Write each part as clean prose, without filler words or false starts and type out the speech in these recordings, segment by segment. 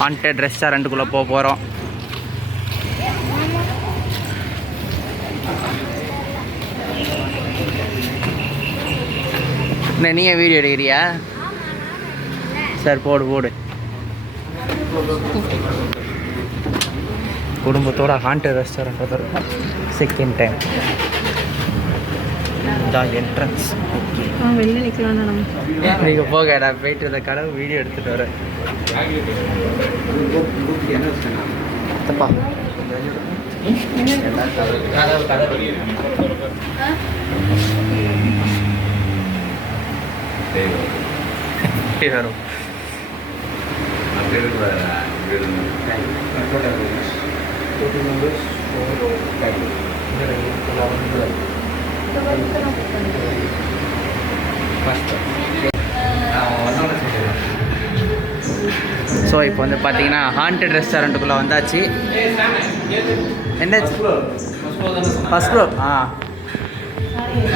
Haunted ரெஸ்டாரண்ட்டுக்குள்ளே போக போகிறோம். என்ன நீயே வீடியோ எடுக்கிறியா? சார் போடு போடு. குடும்பத்தோட ஹாண்டட் ரெஸ்டாரண்ட் வந்திருக்கோம். செகண்ட் டைம் தான் என்ட்ரன்ஸ். ஓகே வெளில நிற்கலாம். நீங்கள் போக நான் போயிட்டு இந்த கடை வீடியோ எடுத்துகிட்டு வரேன். தப்பா வரும். ஸோ இப்போ வந்து பார்த்தீங்கன்னா ஹாண்டட் ரெஸ்டாரண்ட்டுக்குள்ளே வந்தாச்சு. என்னாச்சு? First floor.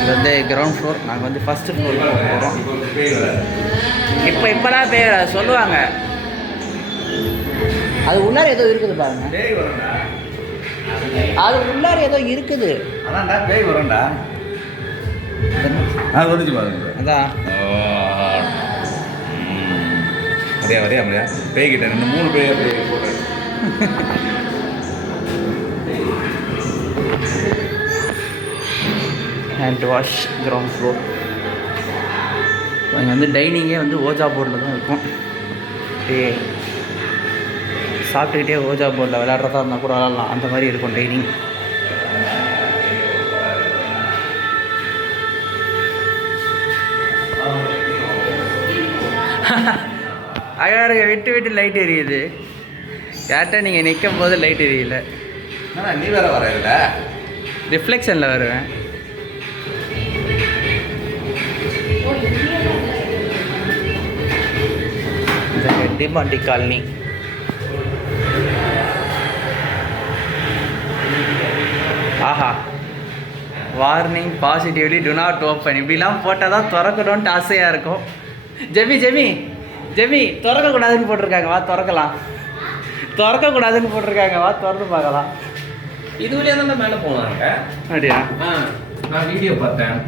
இது வந்து கிரவுண்ட் ஃப்ளோர். நாங்கள் வந்து ஃபஸ்ட்டு ஃப்ளோருக்கு போகிறோம். இப்போலாம் பேர் சொல்லுவாங்க. அது உள்ளார ஏதோ இருக்குது பாருங்க. அது உள்ளார ஏதோ இருக்குது. அதான்டா பேய் வரும்டா. அது வந்துச்சு பாருங்க. அதான் அப்படியா வரையா முடியா பேய் கிட்ட 3 பேர் போடுறேன். Hand wash ground floor. இங்கே வந்து டைனிங்கே வந்து ஓஜா போர்டில் தான் இருக்கும். அப்படியே சாப்பிட்டுக்கிட்டே ஓஜா போர்டில் விளையாடுறதா இருந்தால் கூட விளாட்லாம். அந்த மாதிரி இருக்கும் டைனிங். அழகாக விட்டு விட்டு லைட் எரியுது. யார்கிட்ட நீங்கள் நிற்கும் போது லைட் எரியல. நீ வேற வர இல்லை, ரிஃப்ளெக்ஷனில் வருவேன். டிமாண்டி காலனி. ஆஹா, warning positively do not open இப்படிலாம் போட்டால் தான் திறக்கணும்ன்ட்டு ஆசையாக இருக்கும். ஜெமி ஜெமி ஜெமி திறக்கக்கூடாதுன்னு போட்டிருக்காங்க. வா திறக்கலாம். திறக்கக்கூடாதுன்னு போட்டிருக்காங்க. வா திறந்து பார்க்கலாம். இதுவரையா தான் மேலே போனாங்க. அப்படியா? நான் வீடியோ பார்த்தேன்.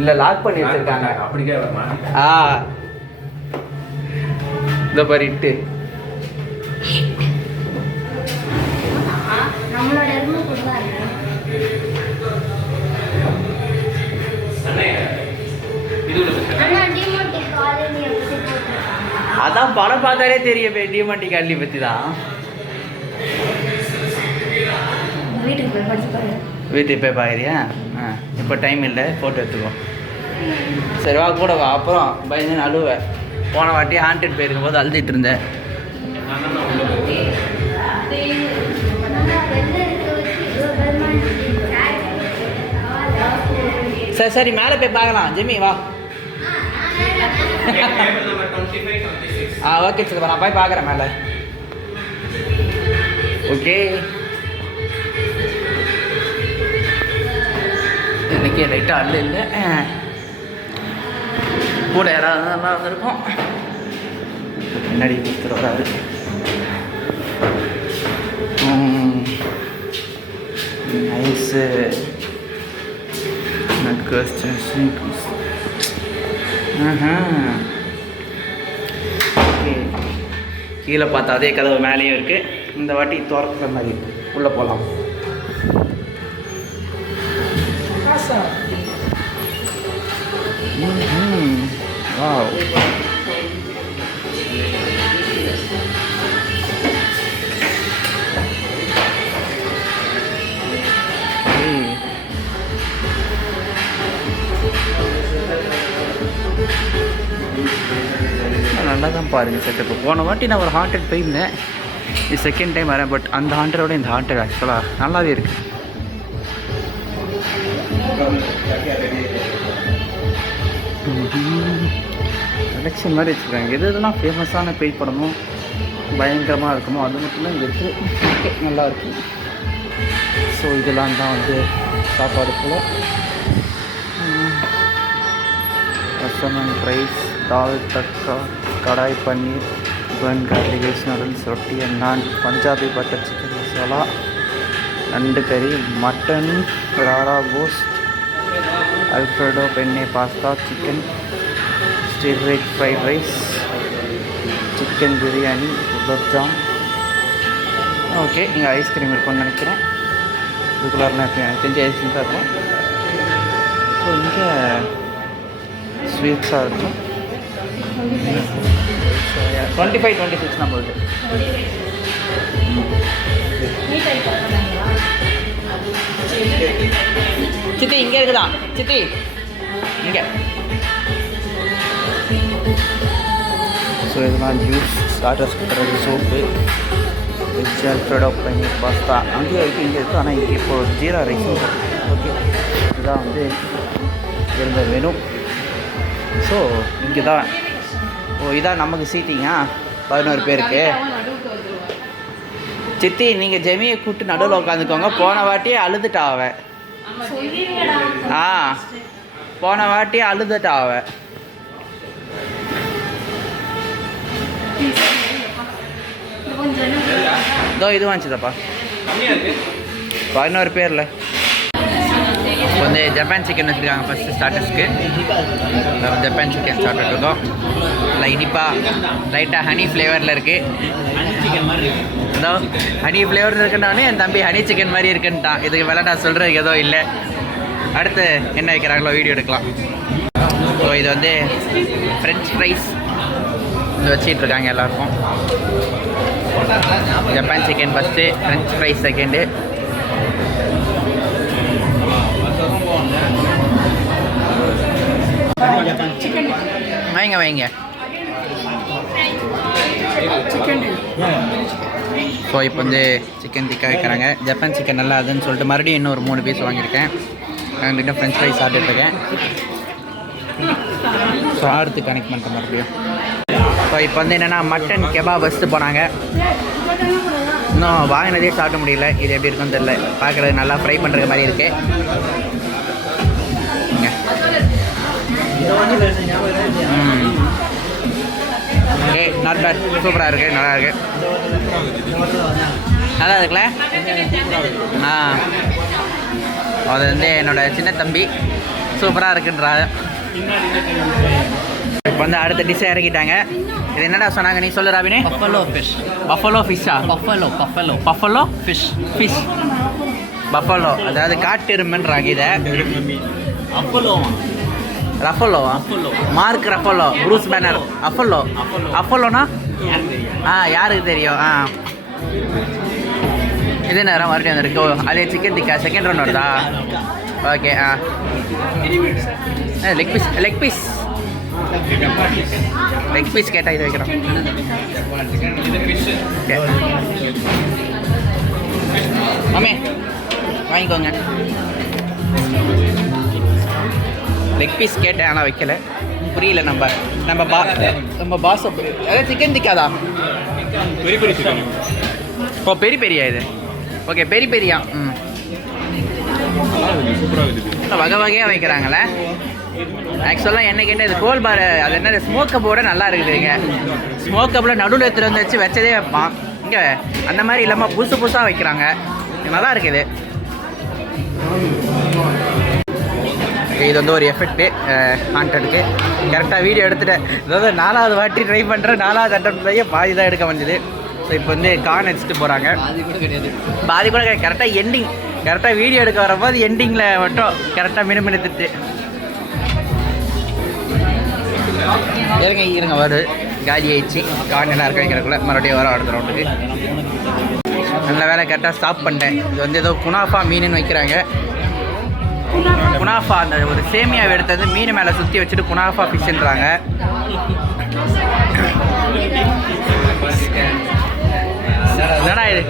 இல்லை லாக் பண்ணி வச்சுருக்காங்க. அப்படிக்கே வரமா? இந்த மாதிரி இட்டு அதான் படம் பார்த்தாலே தெரியும். டிமாண்டி காலனி பற்றி தான். வீட்டுக்கு போய் பார்க்குறியா? இப்போ டைம் இல்லை, ஃபோட்டோ எடுத்துக்கோ. சரி வா கூட வா. அப்புறம் பயந்து அழுவேன். போன வாட்டி ஹாண்டட் போயிருக்கும் போது அழுதுட்டு இருந்தேன். சரி சரி மேலே போய் பார்க்கலாம். ஜெமி வா. ஓகே சரி நான் போய் பார்க்குறேன் மேலே. ஓகே இன்னைக்கு லைட்டாக அல்ல இல்லை. கூட யாராவது நல்லா வந்திருக்கும். முன்னாடி கொடுத்துட்டு வராது. Nice okay. கீழே பார்த்தா அதே கதவு மேலேயும் இருக்குது. இந்த வாட்டி திறக்கிற மாதிரி இருக்குது. உள்ளே போகலாம். வாவ். நல்லா தான் பாருங்கள் செட்டப்பு. போன வாட்டி நான் ஒரு ஹாண்டட் போயிருந்தேன். இது செகண்ட் டைம் வரேன். பட் அந்த ஹாண்டரோட இந்த ஹாண்டட் ஆக்சுவலாக நல்லாவே இருக்குது. கலெக்ஷன் மாதிரி வச்சுருக்காங்க. எது எதுலாம் ஃபேமஸான பேய் படமும் பயங்கரமாக இருக்குமோ அது மட்டும்தான் இங்கே இருக்குது. நல்லா இருக்கு. ஸோ இதெல்லாம் தான் வந்து சாப்பாடு போல். Rasam and rice, dal tadka, kadai paneer, bun garlic rice noodles roti and naan Punjabi butter chicken masala நண்டு கறி mutton rara gosht alfredo penne pasta chicken stir veg fried rice chicken biryani gulab jam. Okay, இங்கே ஐஸ்கிரீம் இருக்கும்னு நினைக்கிறேன். இதுக்குள்ளார எனக்கு தெரிஞ்ச ஐஸ்கிரீம் தான் இருக்கும். ஸோ இங்கே ஸ்வீட்ஸாக இருக்கும். 25-26 நம்மளுக்கு. சித்தி இங்கே இருக்குதான், சித்தி இங்கே. ஸோ இதெல்லாம் ஜூஸ், ஸ்டார்டர்ஸ் பண்ணுறது, சோப்பு, வெஜ் அல்ஃப்ரெடோ பன்னீர் பாஸ்தா அங்கேயே இருக்குது, இங்கே இருக்குது. ஆனால் இங்கே இப்போது ஜீரா ரைஸும். ஓகே, இதுதான் வந்து இருந்த மெனு. ஸோ இங்கே தான். இதான் நமக்கு சீட்டிங்கா 11 பேருக்கு. சித்தி நீங்கள் ஜெமியை கூப்பிட்டு நடுவில் உட்காந்துக்கோங்க. போன வாட்டியே அழுதுட்டா அவ. போன வாட்டியே அழுதுட்டா அவ. இதோ இது வாங்கிச்சதப்பா 11 பேரில். இப்போ வந்து ஜப்பான் சிக்கன் வச்சுருக்காங்க ஃபஸ்ட்டு ஸ்டார்டர்ஸ்க்கு. ஜப்பான் சிக்கன் சாப்பிட்டுட்டு இருக்கோம். லைட்டாக ஹனி ஃப்ளேவரில் இருக்குது. இதோ ஹனி ஃப்ளேவர் இருக்குன்னாலே என் தம்பி ஹனி சிக்கன் மாதிரி இருக்குன்ட்டான். இதுக்கு மேலே நான் சொல்கிறதுக்கு எதுவும் இல்லை. அடுத்து என்ன வைக்கிறாங்களோ வீடியோ எடுக்கலாம். ஸோ இது வந்து ஃப்ரெஞ்ச் ஃப்ரைஸ் இது வச்சிட்டு இருக்காங்க எல்லாருக்கும். Japan chicken first, french fries second. வைங்க ஸோ இப்போ வந்து சிக்கன் டிக்கா வைக்கிறாங்க. ஜப்பான் சிக்கன் நல்லா அதுன்னு சொல்லிட்டு மறுபடியும் இன்னும் ஒரு 3 பீஸ் வாங்கியிருக்கேன். என்கிட்ட ஃப்ரெஞ்ச் ஃப்ரைஸ் சாப்பிட்டுருக்கேன். ஸோ அடுத்து கனெக்ட் பண்ணிட்டேன் மறுபடியும். ஸோ இப்போ வந்து என்னென்னா மட்டன் கெபாப் வச்சுட்டு போனாங்க. இன்னும் வாங்கினதே சாப்பிட முடியல. இது எப்படி இருக்குன்னு தெரியல. பார்க்குறது நல்லா ஃப்ரை பண்ணுற மாதிரி இருக்குது. ஓகே, நாட் பேட், சூப்பராக இருக்குது, நல்லா இருக்குது. நல்லா இருக்குல்ல? அது வந்து என்னோடய சின்ன தம்பி சூப்பராக இருக்குன்றாங்க. இப்போ வந்து அடுத்த டிஷ்ஷை இறக்கிட்டாங்க. இது என்னடா சொன்னாங்க, நீ சொல்லு ராபினே? Buffalo fish. பஃபலோ ஃபிஷ்ஷா? Buffalo fish. பஃபலோ அதாவது காட்டு எருமைன்றாங்க. இதை ரஃபலோவா? Mark Ruffalo, Bruce Banner. அப்பல்லோனா யாருக்கு தெரியும்? இது நேரம் மறுபடியும் வந்துருக்கு. அதே சிக்கன் டிக்கா செகண்ட் ரவுண்ட் வருதா? ஓகே. லெக் பீஸ் கேட்டால் இது வைக்கிறோம். மாமே வாங்கிக்கோங்க. லெக் பீஸ் கேட்டேன் ஆனால் வைக்கல. புரியல. நம்ம பாஸ் அதாவது சிக்கன் டிக்காதா? ஓ பெரியா இது? ஓகே, பெரியா. வகை வகையாக வைக்கிறாங்களே. ஆக்சுவலாக என்ன கேட்டால் இது கோல் பார், அது என்ன ஸ்மோக் கப்போட நல்லா இருக்குதுங்க. ஸ்மோக் கப்பில் நடுவில் எடுத்துகிட்டு வந்து வச்சு வச்சதே வைப்பான். இங்கே அந்த மாதிரி இல்லாமல் புதுசாக வைக்கிறாங்க. நல்லா இருக்குது. இது வந்து ஒரு எஃபெக்ட்டு கான்டென்ட்டுக்கு. கரெக்டாக வீடியோ எடுத்துட்டேன். அதாவது 4வது வாட்டி ட்ரை பண்ணுறேன். 4வது அட்டம்ப்ட்லேயே பாதி தான் எடுக்க முடிஞ்சுது. ஸோ இப்போ வந்து கான் அடிச்சுட்டு போகிறாங்க. பாதி கூட கரெக்டாக எண்டிங், கரெக்டாக வீடியோ எடுக்க வரும்போது எண்டிங்கில் மட்டும் கரெக்டாக மினுமினுத்துட்டு இருங்க வருது. காலி ஆயிடுச்சு. கான் எல்லாம் இருக்க வைக்கிறக்குள்ள மறுபடியும் வர அடுத்த ரவுண்டுக்கு. நல்ல வேலை கரெக்டாக ஸ்டாப் பண்ணிட்டேன். இது வந்து ஏதோ குனாஃபா மீனுன்னு வைக்கிறாங்க. குனாஃபா அந்த ஒரு சேமியாவை எடுத்து வந்து மீன் மேலே சுற்றி வச்சுட்டு குனாஃபா ஃபிஷ்ன்றாங்க. என்னடா இது?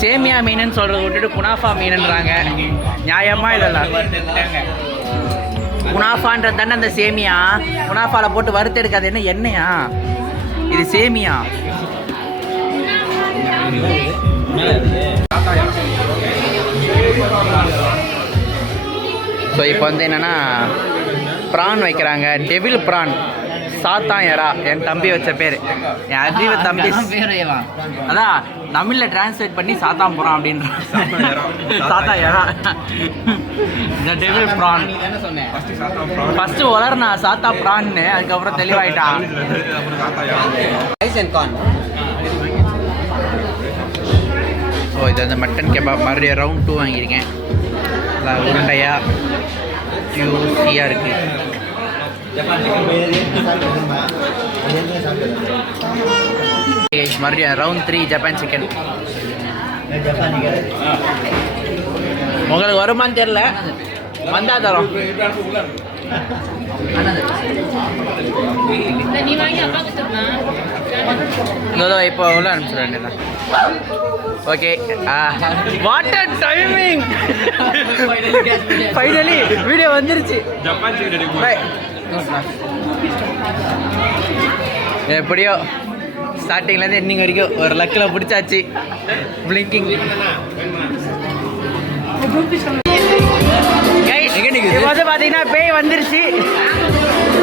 சேமியா மீனுன்னு சொல்கிறத விட்டுட்டு குனாஃபா மீனுன்றாங்க. நியாயமாக இதெல்லாம்? குனாஃபான்றது தானே அந்த சேமியா. குனாஃபாவில் போட்டு வறுத்து எடுக்காது. என்ன எண்ணெயா இது? சேமியா. ஸோ இப்போ வந்து என்னென்னா ப்ரான் வைக்கிறாங்க. டெவில் ப்ரான் சாத்தான் எறா என் தம்பி வச்ச பேர். என் அறிவு தம்பி அதான் தமிழில் டிரான்ஸ்லேட் பண்ணி சாத்தான் போகிறான் அப்படின்றான். சாத்தா எறா இந்த டெவில் ப்ரான். ஃபஸ்ட்டு வளர்னா சாத்தா ப்ரான்னு, அதுக்கப்புறம் தெளிவாயிட்டான். ஸோ இது வந்து மட்டன் கெபாப் மறுபடியும் ரவுண்ட் 2 வாங்கியிருக்கேன். நல்லா உருண்டையாக ஜூஸியாக இருக்குது. மறுபடியும் ரவுண்ட் 3 ஜப்பான் சிக்கன். உங்களுக்கு வருமானு தெரில, வந்தா தரோம். இப்போ உள்ள அனுப்பிச்சிட வேண்டியதான். Okay, what a timing. Finally video வந்துருச்சு. எப்படியோ ஸ்டார்டிங்லேருந்து எண்டிங் வரைக்கும் ஒரு லக்கில் பிடிச்சாச்சு. பிளிங்கிங் இப்போ வந்து பார்த்தீங்கன்னா பேய் வந்துருச்சு.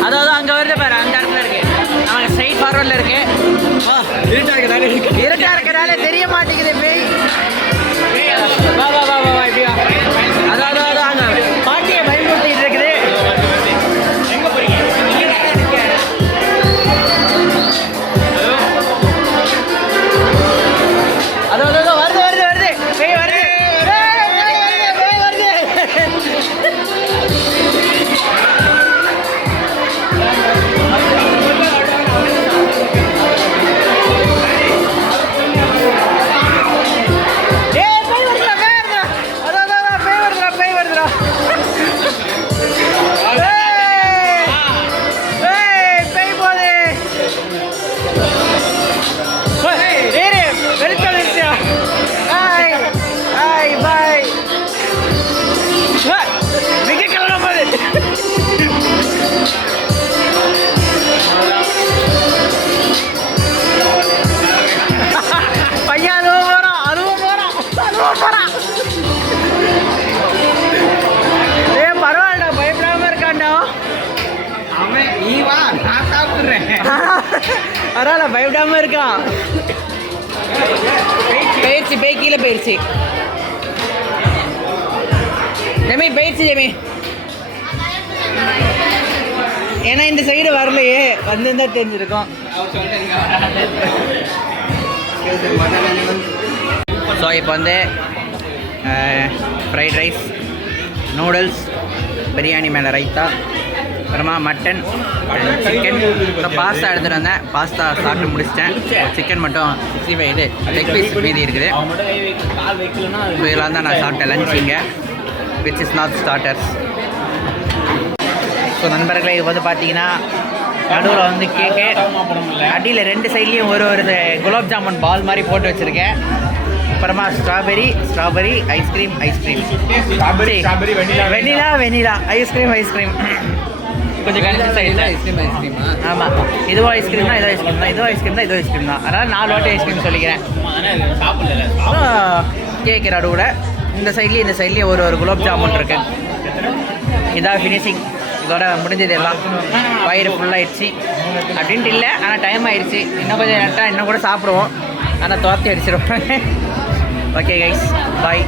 அதாவது அங்கே வருது பாரு, அந்த இடத்துல இருக்கு. நாங்கள் ஸ்ட்ரைட் ஃபார்வர்டில் இருக்கு. இருட்டா இருக்கிறனால தெரிய மாட்டேங்குது பேய். வா வா வா வா இப்படியா. அதாவது அங்கே பாட்டியை பயன்படுத்திட்டு இருக்குது. எங்கே போறீங்க? அதாவது வருது வருது வருது பேய் வருது. பரவாயில்லடா, பயப்படாம இருக்காண்டா. அதனால பயப்படாம இருக்கான். போயிடுச்சு பேய், கீழே போயிடுச்சு. ஜெமி போயிடுச்சு ஜெமி. ஏன்னா இந்த சைடு வரலையே, வந்திருந்தா தெரிஞ்சிருக்கும். ஸோ இப்போ வந்து ஃப்ரைட் ரைஸ், நூடுல்ஸ், பிரியாணி மேலே ரைத்தா, அப்புறமா மட்டன், சிக்கன். இப்போ பாஸ்தா எடுத்துகிட்டு வந்தேன். பாஸ்தா சாப்பிட்டு முடிச்சிட்டேன். சிக்கன் மட்டும் 65 இது லெக் பீஸ் மீதி இருக்குது. இப்போ இதெல்லாம் தான் நான் சாப்பிட்டேன் லஞ்சிங்க, which is not starters. So நண்பர்களே, இது வந்து பார்த்தீங்கன்னா நடுவில் வந்து கேக்கு, அடியில் 2 சைட்லேயும் ஒரு குலாப் ஜாமுன் பால் மாதிரி போட்டு வச்சுருக்கேன். அப்புறமா ஸ்ட்ராபெரி ஐஸ்கிரீம் வெனிலா ஐஸ்கிரீம் கொஞ்சம் கன்ஃபியூஸ் ஆகிடுச்சு. ஐஸ்கிரீம் ஆமாம், இதுவும் ஐஸ்கிரீம் தான், இதுவும் ஐஸ்கிரீம் தான். அதனால் 4 வாட்டி ஐஸ்கிரீம் சொல்லிக்கிறேன். கேக்கு நடுவில் இந்த சைட்லேயும் ஒரு குலாப் ஜாமுன் இருக்குது. இதான் ஃபினிஷிங். இதோட முடிஞ்சது எல்லாம். வயிறு ஃபுல்லாகிடுச்சு அப்படின்ட்டு இல்லை, ஆனால் டைம் ஆயிடுச்சு. இன்னும் கொஞ்சம் நேரத்தான் இன்னும் கூட சாப்பிடுவோம், ஆனால் துரத்தி அடிச்சிடுவோம். ஓகே கைஸ், பாய்.